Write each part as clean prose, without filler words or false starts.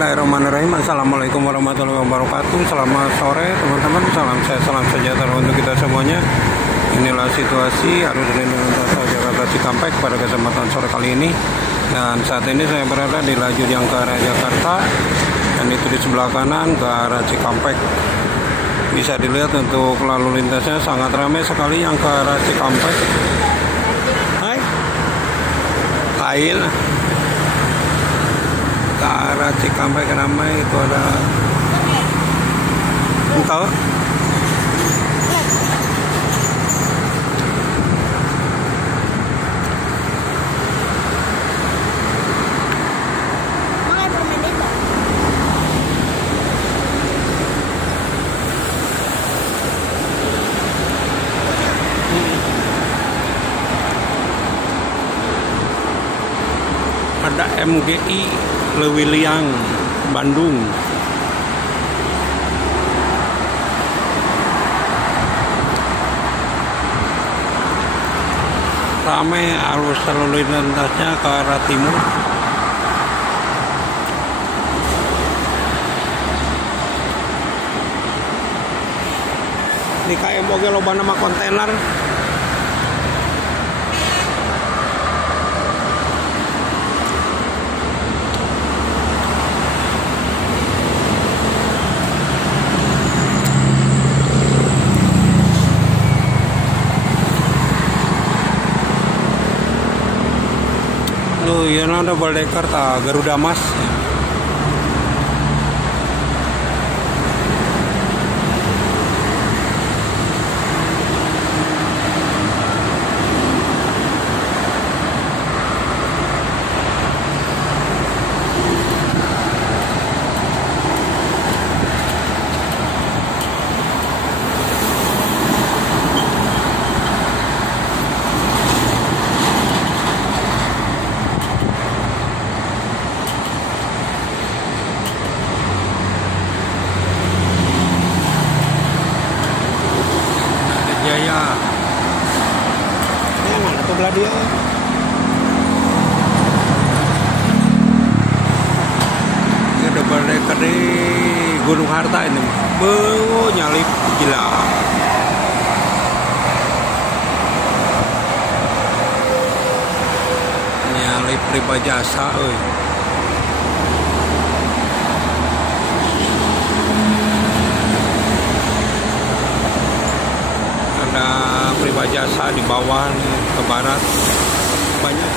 Bismillahirrahmanirrahim. Assalamualaikum warahmatullahi wabarakatuh. Selamat sore teman-teman. Salam sejahtera untuk kita semuanya. Inilah situasi arus lalu lintas Jakarta Cikampek pada kesempatan sore kali ini. Dan saat ini saya berada di lajur yang ke arah Jakarta, dan itu di sebelah kanan ke arah Cikampek. Bisa dilihat untuk lalu lintasnya sangat ramai sekali yang ke arah Cikampek. Hai, lain ke arah Cikampek ramai. Itu ada engkau ada MGI Lewiliang Bandung. Ramai arus lalu lintasnya ke arah timur. Di KM oge loba nama kontainer. Iya, ada Baldeker Garuda Mas. Jaya. Ini mana tuh belah dia? Ini ada Baldeker di Gunung Harta ini. Nyalip gila. Nyalip Riba Jasa, Riba Jasa di bawah nih, ke barat banyak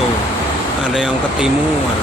tuh, ada yang ke timur.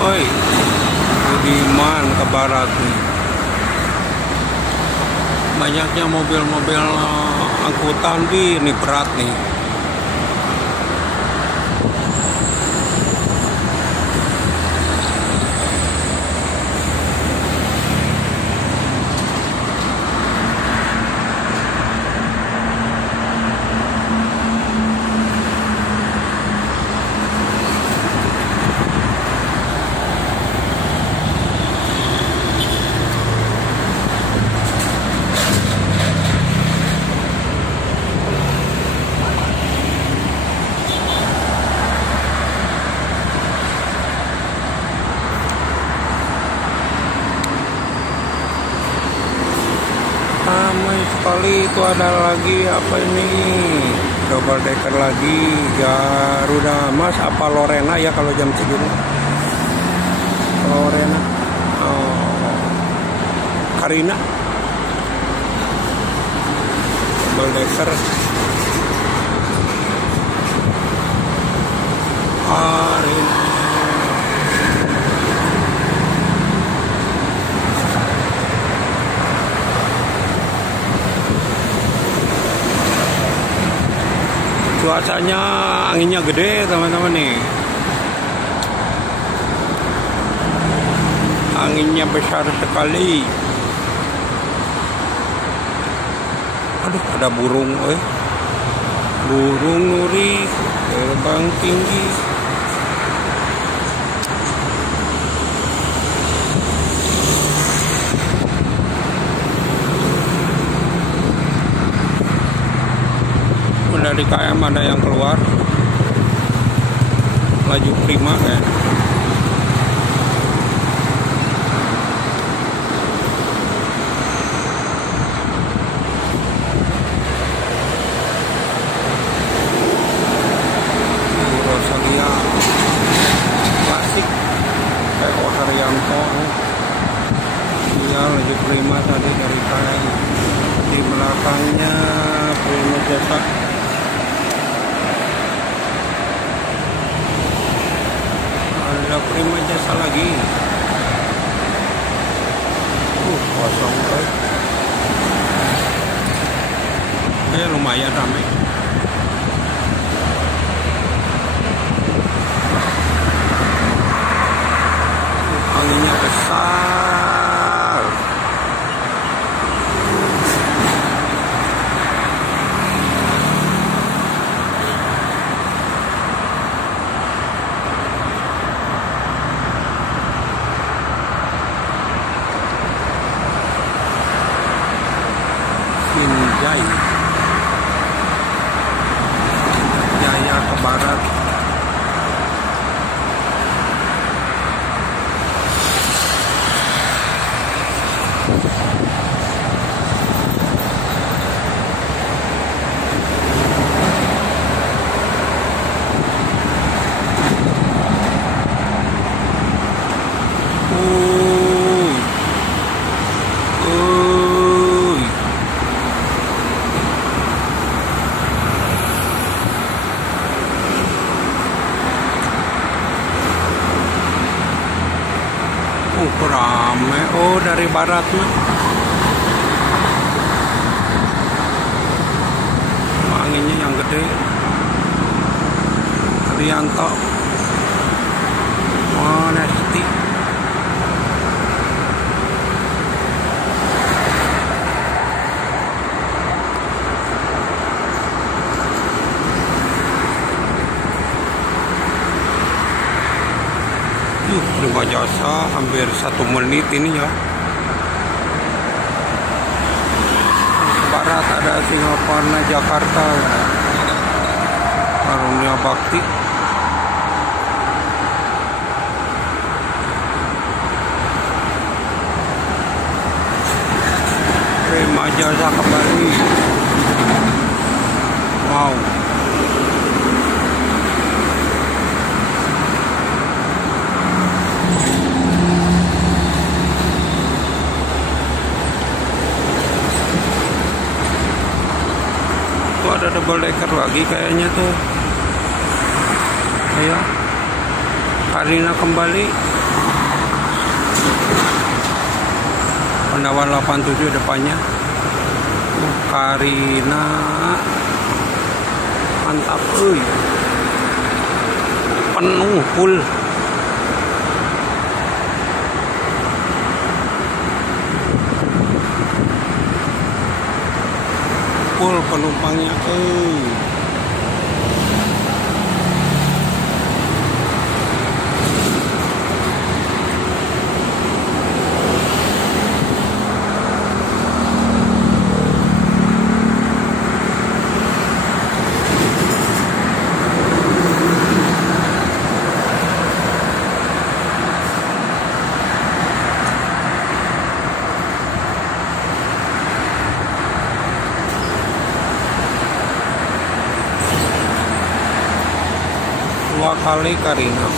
Oi, Budiman ke barat nih. Banyaknya mobil-mobil angkutan ini berat nih. Ramai sekali. Itu ada lagi apa ini, double decker lagi, Garuda Mas apa Lorena ya kalau jam segini. Lorena, Karina, double decker, Karina. cuacanya anginnya gede teman-teman nih, anginnya besar sekali. Aduh, ada burung, burung nuri terbang tinggi. Dari KM ada yang keluar, laju prima kayak. Rosalia klasik kayak Haryanto, dia laju prima tadi dari KM. Di belakangnya Prima Jasa. Ada Prima Jasa lagi. Kosong lumayan ramai. Anginnya besar. Sinjai Jaya ke barat. Rame. Dari barat nih. Anginnya yang gede. Haryanto. Nesti. Prima Jasa hampir 1 menit ini ya. Barat ada Singaparna Jakarta, Karunia Bakti. Prima Jasa kembali. Wow. Ada double decker lagi kayaknya tuh. Ayo, Karina kembali. Pandawan 87 depannya. Karina mantap, penuh full. Full penumpangnya. Dua kali Karina.